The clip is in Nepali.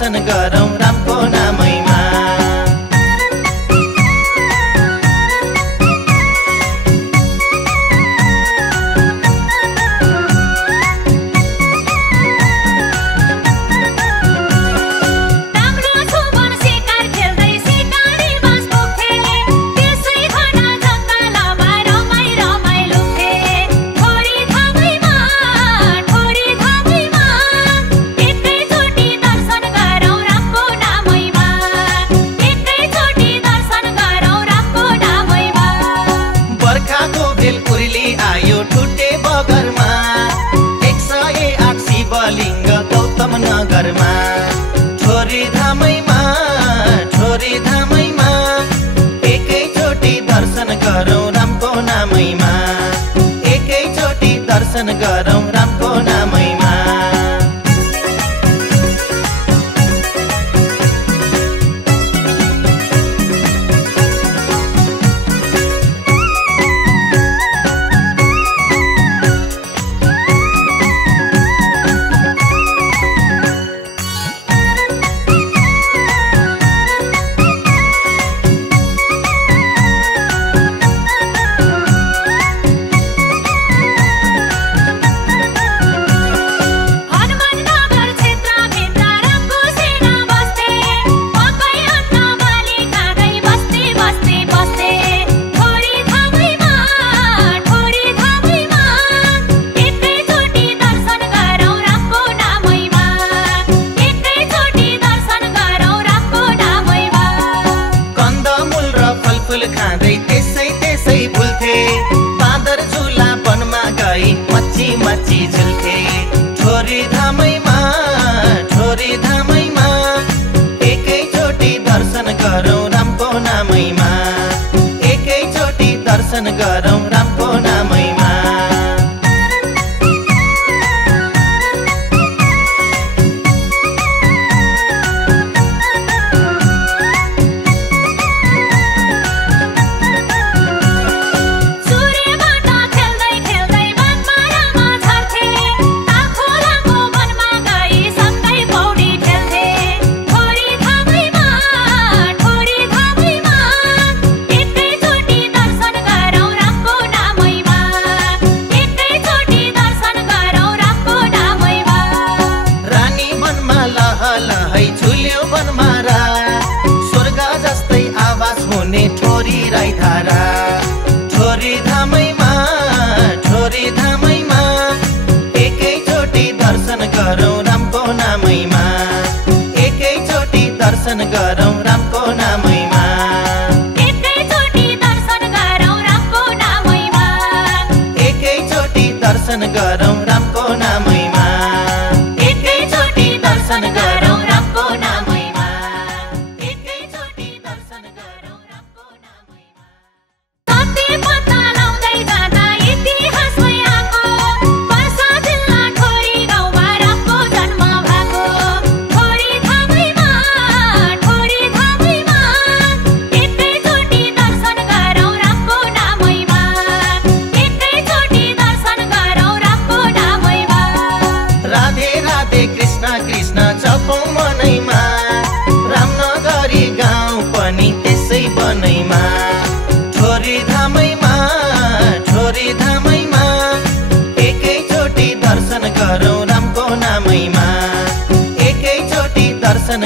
दर्शन गरौँ रामको नामैमा। नगरमा छोरी धामैमा एकैचोटि दर्शन गरौँ रामको नामैमा। एकैचोटि दर्शन गरौँ रामको नामैमा। खाँदै त्यसै भुल्थे बाँदर झुला वनमा गई मच्ची झुल्थे। छोरी धामैमा एकैचोटि दर्शन गरौँ रामको नामैमा। एकैचोटि दर्शन गरौँ रामको नामैमा। छोरी राई धारा छोरी धामैमा एकैचोटि दर्शन गरौँ रामको नामैमा। एकैचोटि दर्शन गरौँ रामको नामैमा। एकैचोटि दर्शन गरौँ रामको नामैमा। एकैचोटि दर्शन गरौँ रामको नामैमा। एकैचोटि दर्शन गरौँ रामको नामैमा। एकैचोटि दर्शन गरौँ रामको नामैमा। कति पत्ता लाउँदै जाँदा इतिहासमै आएको पर्सा जिल्ला ठोरी गाउँमा रामको जन्म भएको। ठोरी धामैमा एकैचोटि दर्शन गरौँ रामको नामैमा। एकैचोटि दर्शन गरौँ रामको नामैमा। राधे राधे कृष्ण कृष्ण जपौँ मनैमा। रामनगरी गाउँ पनि त्यसै बनैमा। छोरी धामैमा एकैचोटि दर्शन गरौँ रामको नामैमा। एकैचोटि दर्शन